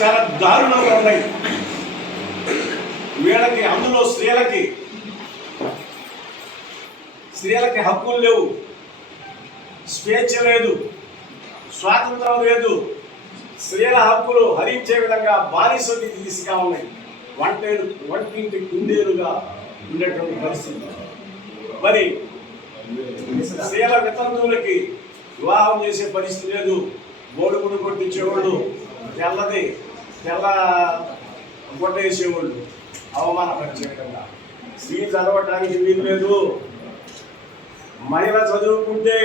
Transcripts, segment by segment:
చాలా దారుణంగా ఉన్నాయి. వీళ్ళకి అందులో స్త్రీలకి హక్కులు లేవు, స్వేచ్ఛ లేదు, స్వాతంత్రం లేదు. స్త్రీల హక్కులు హరించే విధంగా బానిసలు దిశగా ఉన్నాయి. వంటింటి కుందేలుగా ఉండేటువంటి పరిస్థితి. మరి స్త్రీల వితంతువులకి వివాహం చేసే పరిస్థితి లేదు. బోడుగుడు కొట్టించేవాళ్ళు, తెల్ల గుడ్డ వేసేవాళ్ళు, అవమానపరిచే విధంగా. స్త్రీ చదవటానికి వీలు లేదు. మహిళ చదువుకుంటే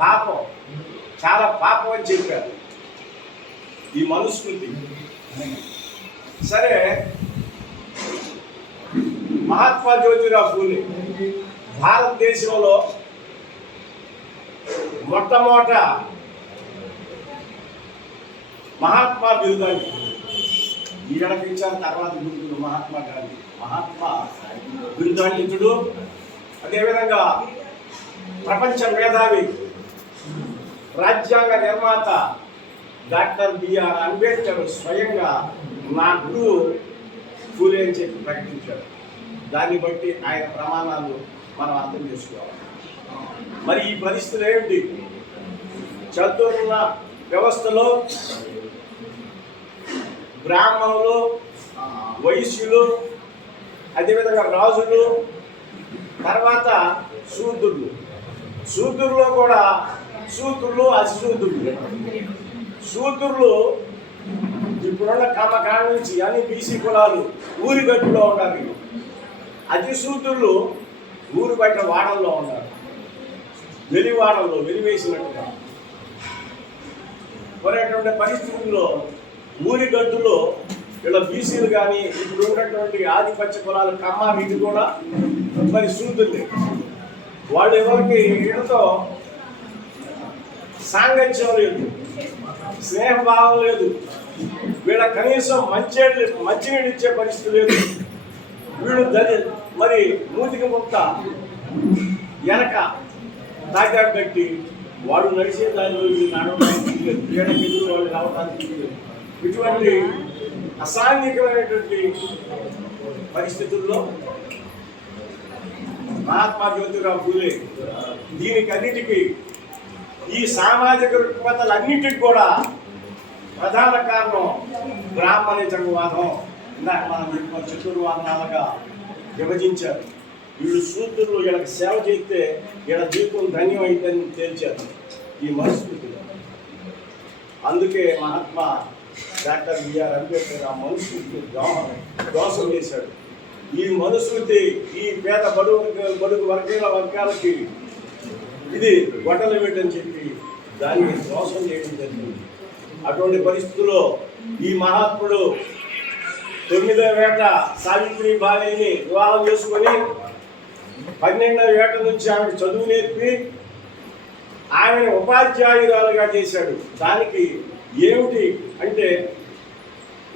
పాపం, చాలా పాపం అని చెప్పారు ఈ మనుస్మృతి. సరే, మహాత్మా జ్యోతిరావు ఫూలే భారతదేశంలో మొట్టమొదట మహాత్మా బిరుదాన్ని ఈయనకి ఇచ్చారు. తర్వాత బిరుదులు మహాత్మా గాంధీ మహాత్మా బిరుదాన్నితుడు. అదేవిధంగా ప్రపంచ మేధావి, రాజ్యాంగ నిర్మాత డాక్టర్ బిఆర్ అంబేద్కర్ స్వయంగా నా గురువు ఫూలే అని చెప్పి ప్రకటించాడు. దాన్ని బట్టి ఆయన ప్రమాణాలు మనం అర్థం చేసుకోవాలి. మరి ఈ పరిస్థితులు ఏమిటి? చదువున్న వ్యవస్థలో బ్రాహ్మణులు, వైశ్యులు, అదేవిధంగా రాజులు, తర్వాత శూద్రుల్లో కూడా శూద్రులు, అతిశూద్రులు. శూద్రులు ఇప్పుడున్న కమ్మకాల నుంచి అన్ని బీసీ కులాలు ఊరి గట్టులో ఉండాలి. అతిశూద్రులు ఊరు బయట వాడల్లో ఉన్నారు, వెలివాడల్లో వెలివేసినట్టుగా. కొనేటువంటి పరిస్థితుల్లో ఊరి గట్టులో ఇలా బీసీలు కానీ ఇప్పుడు ఉన్నటువంటి ఆధిపత్య కులాలు కమ్మ వీటి కూడా మరి శూద్రులే. వాళ్ళు ఎవరికి వీళ్ళతో సాంగత్యం లేదు, స్నేహభావం లేదు, వీళ్ళ కనీసం మంచినీళ్ళు ఇచ్చే పరిస్థితి లేదు. వీళ్ళు మరి మూతికి ముక్త వెనక తాజా కట్టి వాడు నడిచే దానిలో వీళ్ళు నడవడానికి లేదు, వీళ్ళకి ఎదురు వాళ్ళు రావడానికి లేదు. ఇటువంటి అసాంఘికమైనటువంటి పరిస్థితుల్లో మహాత్మా జ్యోతిరావు ఫూలే దీనికి అన్నిటికీ, ఈ సామాజిక రుగ్మతలన్నిటికి కూడా ప్రధాన కారణం బ్రాహ్మణిజవాదం. ఇందాక మనం చెప్పిన చతుర్వర్ణాలుగా విభజించారు. వీళ్ళు శూద్రులు, వీళ్ళకి సేవ చేస్తే వీళ్ళ జీవితం ధన్యం అయిద్దని తేల్చారు ఈ మనుస్మృతిలో. అందుకే మహాత్మా డాక్టర్ బిఆర్ అంబేద్కర్ ఆ మనుస్మృతిని దోషం చేశాడు. ఈ మనుస్మృతి ఈ పేద బడుగు వర్గాలకి ఇది గొడ్డలు పెట్టని చెప్పి దాన్ని దోషం చేయడం జరిగింది. అటువంటి పరిస్థితుల్లో ఈ మహాత్ముడు 9వ ఏట సావిత్రిబాయిని వివాహం చేసుకొని 12వ ఏట నుంచి ఆమెకు చదువు నేర్పి ఆమెను ఉపాధ్యాయురాలుగా చేశాడు. దానికి ఏమిటి అంటే,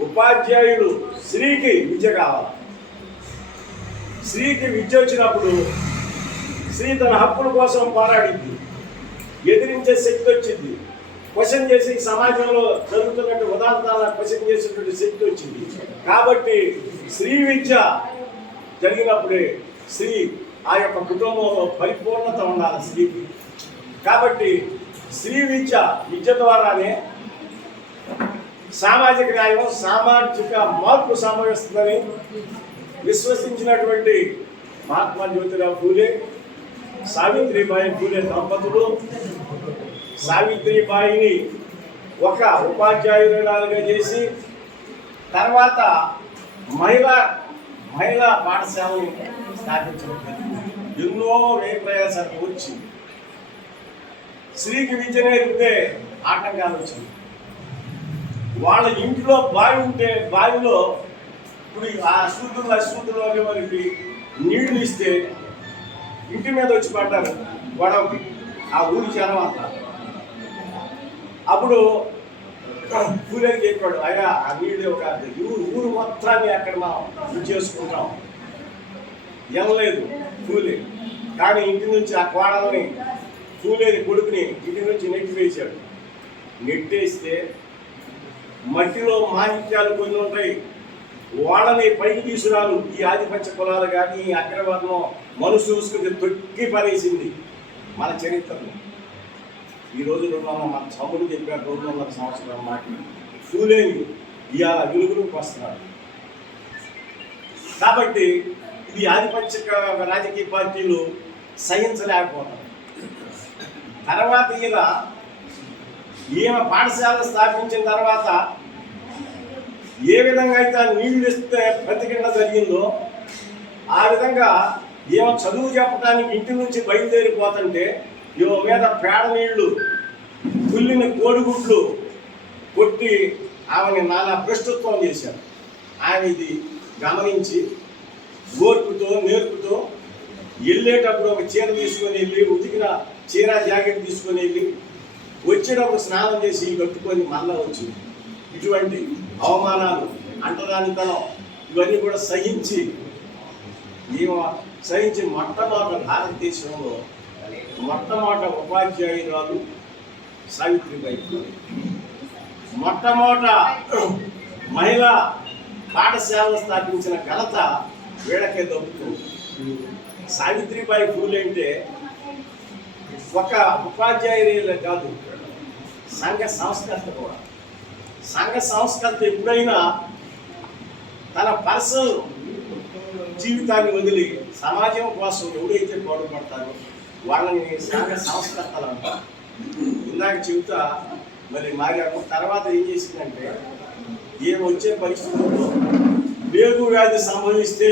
ఉపాధ్యాయుడు స్త్రీకి విద్య కావాలి. స్త్రీకి విద్య వచ్చినప్పుడు స్త్రీ తన హక్కుల కోసం పోరాడింది, ఎదిరించే శక్తి వచ్చింది, క్వశ్చన్ చేసి సమాజంలో జరుగుతున్నట్టు ఉదాహరణ క్వశ్చన్ చేసేటువంటి శక్తి వచ్చింది. కాబట్టి స్త్రీ విద్య జరిగినప్పుడే స్త్రీ ఆ యొక్క కుటుంబంలో పరిపూర్ణత ఉండాలి స్త్రీకి. కాబట్టి స్త్రీ విద్య ద్వారానే సామాజిక న్యాయం, సామాజిక మార్పు సంభవిస్తుందని విశ్వసించినటువంటి మహాత్మా జ్యోతిరావు ఫూలే, సావిత్రిబాయి ఫూలే దంపతులు సావిత్రిబాయిని ఒక ఉపాధ్యాయురాలుగా చేసి తర్వాత మహిళా పాఠశాలను స్థాపించడం. ఎన్నో ప్రయాసాలు వచ్చి స్త్రీకి విద్య నేర్పితే ఆటంకాలు వచ్చింది. వాళ్ళ ఇంట్లో బావి ఉంటే బావిలో ఇప్పుడు ఆ శూద్రులు అనే వారికి నీళ్లు ఇస్తే ఇంటి మీద వచ్చి పడ్డారు గొడవకి ఆ ఊరి జనం అంతా. అప్పుడు ఫూలేకి చెప్పాడు, అయ్యా ఆ నీళ్ళు ఒక ఊరు మొత్తాన్ని అక్కడ మనం చేసుకుంటాం. వెళ్ళలేదు ఫూలే, కానీ ఇంటి నుంచి ఆ కోడల్ని ఫూలేని కొడుకుని ఇంటి నుంచి నెట్టి వేశాడు. నెట్టేస్తే మట్టిలో మాణిక్యాలు కొన్ని ఉంటాయి, వాళ్ళని పైకి తీసుకురాలు ఈ ఆధిపత్య కులాలు కానీ ఈ అగ్రవర్ణం మనుషు సంస్కృతి తొక్కి పడేసింది మన చరిత్రను. ఈ రోజు మన చదువులు చెప్పారు 200 సంవత్సరాల మాట చూలేని ఇవాళ వెలుగులోకి వస్తున్నాడు. కాబట్టి ఇది ఆధిపత్య రాజకీయ పార్టీలు సహించలేకపోతారు. తర్వాత ఈమె పాఠశాల స్థాపించిన తర్వాత ఏ విధంగా అయితే నీళ్లు ఇస్తే ప్రతిఘటన జరిగిందో ఆ విధంగా ఈమె చదువు చెప్పడానికి ఇంటి నుంచి బయలుదేరిపోతుంటే ఈమె మీద పేడ నీళ్లు కుళ్ళిన కోడిగుడ్లు కొట్టి ఆమెని నానా భ్రష్టత్వం చేశారు. ఆమె ఇది గమనించి ఓర్పుతో నేర్పుతో వెళ్ళేటప్పుడు ఒక చీర తీసుకొని వెళ్ళి ఉతికిన చీర జాకెట్ తీసుకొని వెళ్ళి వచ్చేటప్పుడు స్నానం చేసి కట్టుకొని మళ్ళా వచ్చింది. ఇటువంటి అవమానాలు అంటరానితనం ఇవన్నీ కూడా సహించి మొట్టమొదటి భారతదేశంలో మొట్టమొదటి ఉపాధ్యాయురాలు సావిత్రిబాయి ఫూలే, మొట్టమొదట మహిళా పాఠశాలను స్థాపించిన ఘనత వీళ్ళకే దొరుకుతుంది. సావిత్రిబాయి ఫూలే అంటే ఒక ఉపాధ్యాయులే కాదు, సంఘ సంస్కర్త కూడా. సంఘ సంస్కర్త ఎప్పుడైనా తన పర్సనల్ జీవితాన్ని వదిలి సమాజం కోసం ఎవరైతే పాటుపడతారో వాళ్ళని సంఘ సంస్కర్తలు అంటారు. ఇందాక చెబుతా మరి మారాము. తర్వాత ఏం చేసిందంటే ఏం వచ్చే పరిస్థితుల్లో వేగు వ్యాధి సంభవిస్తే